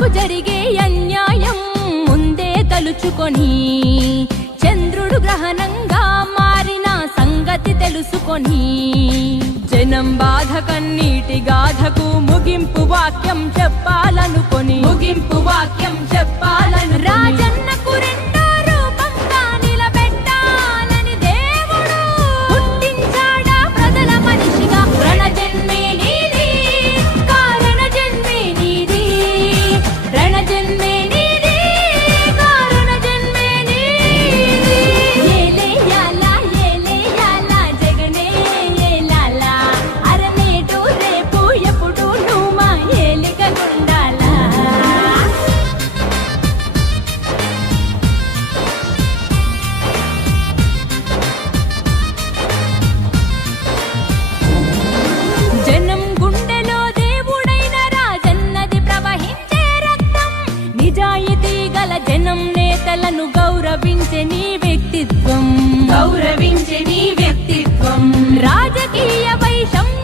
మానవాలకు జరిగే అన్యాయం ముందే తలుచుకొని చంద్రుడు గ్రహణంగా మారిన సంగతి తెలుసుకొని జనం బాధ కన్నీటి గాథకు ముగింపు వాక్య